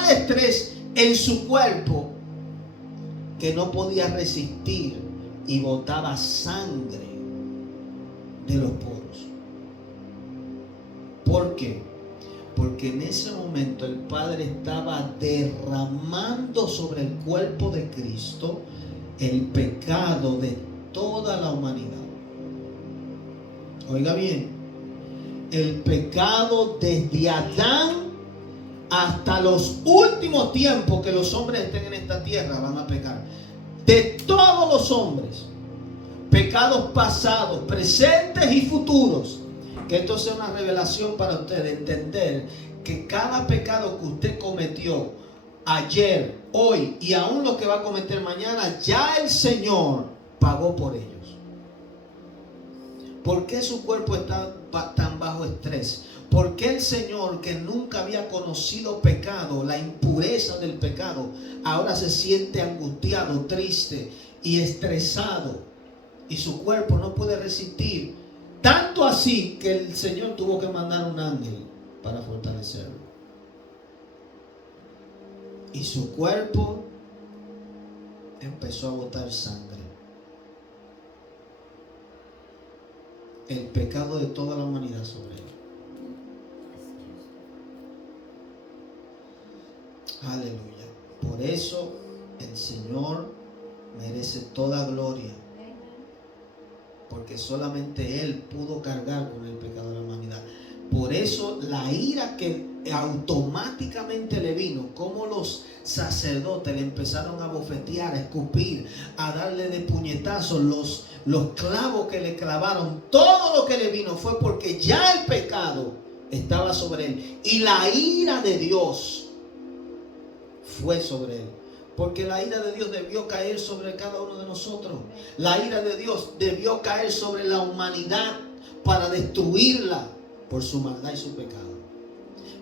estrés en su cuerpo, que no podía resistir y botaba sangre de los poros. ¿Por qué? Porque en ese momento el Padre estaba derramando sobre el cuerpo de Cristo el pecado de toda la humanidad. Oiga bien, el pecado desde Adán hasta los últimos tiempos que los hombres estén en esta tierra van a pecar. De todos los hombres, pecados pasados, presentes y futuros. Que esto sea una revelación para ustedes, entender que cada pecado que usted cometió ayer, hoy y aún lo que va a cometer mañana, ya el Señor pagó por ellos. ¿Por qué su cuerpo está tan bajo estrés? ¿Por qué el Señor, que nunca había conocido pecado, la impureza del pecado, ahora se siente angustiado, triste y estresado? Y su cuerpo no puede resistir. Tanto así que el Señor tuvo que mandar un ángel para fortalecerlo. Y su cuerpo empezó a botar sangre. El pecado de toda la humanidad sobre él. Aleluya. Por eso el Señor merece toda gloria. Porque solamente Él pudo cargar con el pecado de la humanidad. Por eso la ira que automáticamente le vino, como los sacerdotes le empezaron a bofetear, a escupir, a darle de puñetazos, los clavos que le clavaron, todo lo que le vino fue porque ya el pecado estaba sobre él. Y la ira de Dios fue sobre él. Porque la ira de Dios debió caer sobre cada uno de nosotros. La ira de Dios debió caer sobre la humanidad para destruirla por su maldad y su pecado.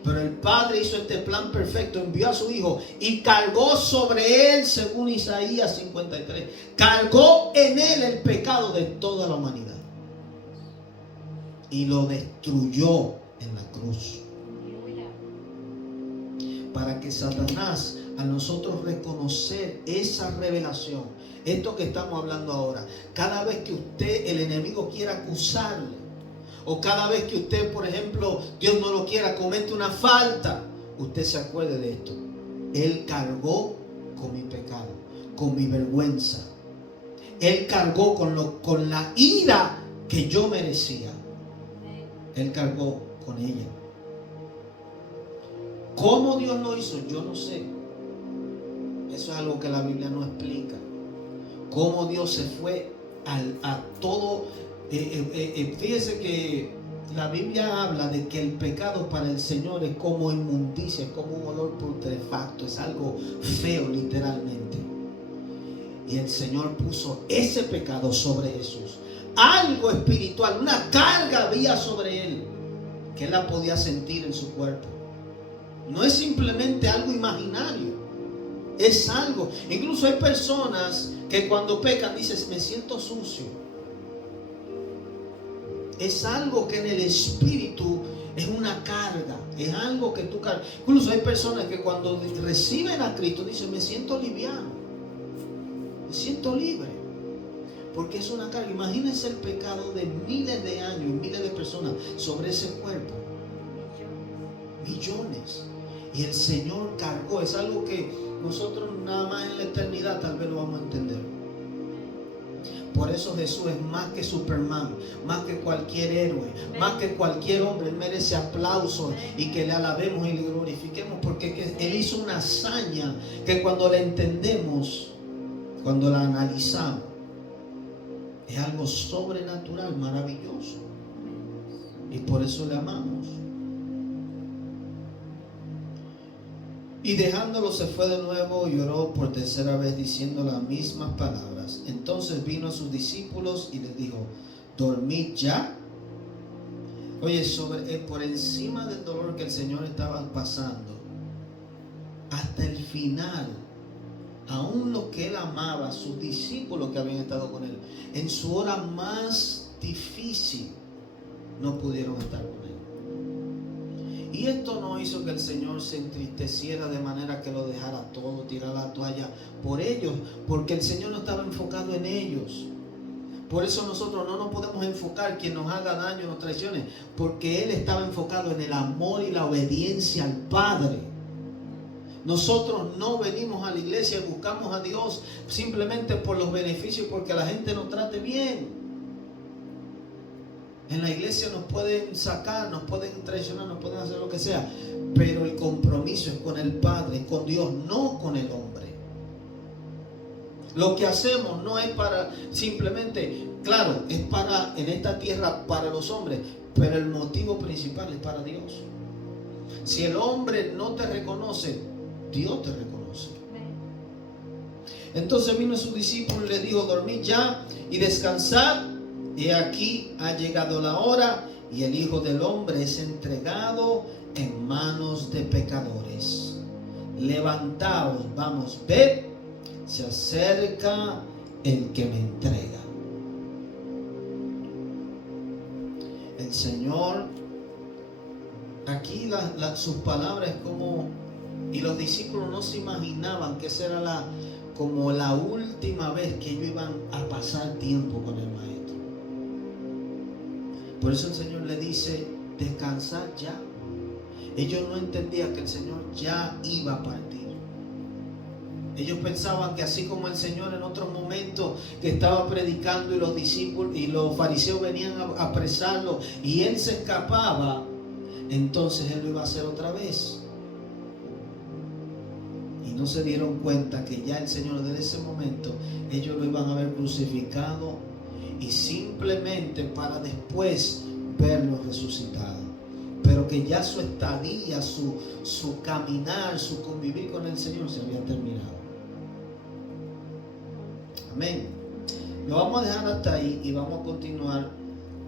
Pero el Padre hizo este plan perfecto, envió a su Hijo y cargó sobre él, según Isaías 53, cargó en él el pecado de toda la humanidad y lo destruyó en la cruz. Para que Satanás, a nosotros reconocer esa revelación, esto que estamos hablando ahora, cada vez que usted, el enemigo, quiera acusarle, o cada vez que usted, por ejemplo, Dios no lo quiera, comete una falta, usted se acuerde de esto. Él cargó con mi pecado, con mi vergüenza. Él cargó con la ira que yo merecía. Él cargó con ella. ¿Cómo Dios lo hizo? Yo no sé. Eso es algo que la Biblia no explica. Cómo Dios se fue a todo. Fíjese que la Biblia habla de que el pecado para el Señor es como inmundicia, es como un olor putrefacto, es algo feo literalmente. Y el Señor puso ese pecado sobre Jesús. Algo espiritual, una carga había sobre él que él la podía sentir en su cuerpo. No es simplemente algo imaginario, es algo. Incluso hay personas que cuando pecan dicen, me siento sucio. Es algo que en el espíritu es una carga, es algo que tú cargas. Incluso hay personas que cuando reciben a Cristo dicen, me siento liviano, me siento libre, porque es una carga. Imagínense el pecado de miles de años y miles de personas sobre ese cuerpo, millones. Y el Señor cargó. Es algo que nosotros nada más en la eternidad tal vez lo vamos a entender. Por eso Jesús es más que Superman, más que cualquier héroe, más que cualquier hombre. Él merece aplausos y que le alabemos y le glorifiquemos, porque Él hizo una hazaña que cuando la entendemos, cuando la analizamos, es algo sobrenatural, maravilloso. Y por eso le amamos. Y dejándolo se fue de nuevo y oró por tercera vez diciendo las mismas palabras. Entonces vino a sus discípulos y les dijo: ¿dormid ya? Oye, por encima del dolor que el Señor estaba pasando, hasta el final, aún los que Él amaba, sus discípulos que habían estado con Él, en su hora más difícil, no pudieron estar con Él. Y esto no hizo que el Señor se entristeciera de manera que lo dejara todo, tirara la toalla por ellos, porque el Señor no estaba enfocado en ellos. Por eso nosotros no nos podemos enfocar quien nos haga daño, nos traicione, porque Él estaba enfocado en el amor y la obediencia al Padre. Nosotros no venimos a la iglesia y buscamos a Dios simplemente por los beneficios, porque la gente nos trate bien. En la iglesia nos pueden sacar, nos pueden traicionar, nos pueden hacer lo que sea, pero el compromiso es con el Padre, con Dios, no con el hombre. Lo que hacemos no es para simplemente, claro, es para en esta tierra para los hombres, pero el motivo principal es para Dios. Si el hombre no te reconoce, Dios te reconoce. Entonces vino a sus discípulos y les dijo: dormid ya y descansad. Y aquí ha llegado la hora y el Hijo del Hombre es entregado en manos de pecadores. Levantaos, vamos, ved, se acerca el que me entrega. El Señor, aquí sus palabras como, y los discípulos no se imaginaban que esa era como la última vez que ellos iban a pasar tiempo con el Maestro. Por eso el Señor le dice: descansad ya. Ellos no entendían que el Señor ya iba a partir. Ellos pensaban que así como el Señor en otros momentos que estaba predicando y los discípulos y los fariseos venían a apresarlo y Él se escapaba, entonces Él lo iba a hacer otra vez. Y no se dieron cuenta que ya el Señor desde ese momento ellos lo iban a ver crucificado, y simplemente para después verlo resucitado. Pero que ya su estadía, su caminar, su convivir con el Señor se había terminado. Amén. Lo vamos a dejar hasta ahí y vamos a continuar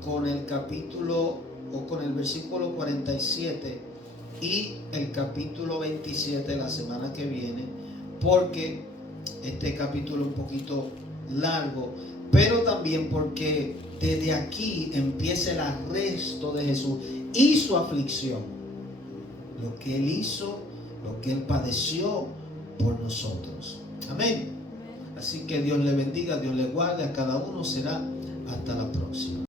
con el capítulo o con el versículo 47 y el capítulo 27 la semana que viene, porque este capítulo es un poquito largo, pero también porque desde aquí empieza el arresto de Jesús y su aflicción, lo que Él hizo, lo que Él padeció por nosotros. Amén. Así que Dios le bendiga, Dios le guarde a cada uno. Será hasta la próxima.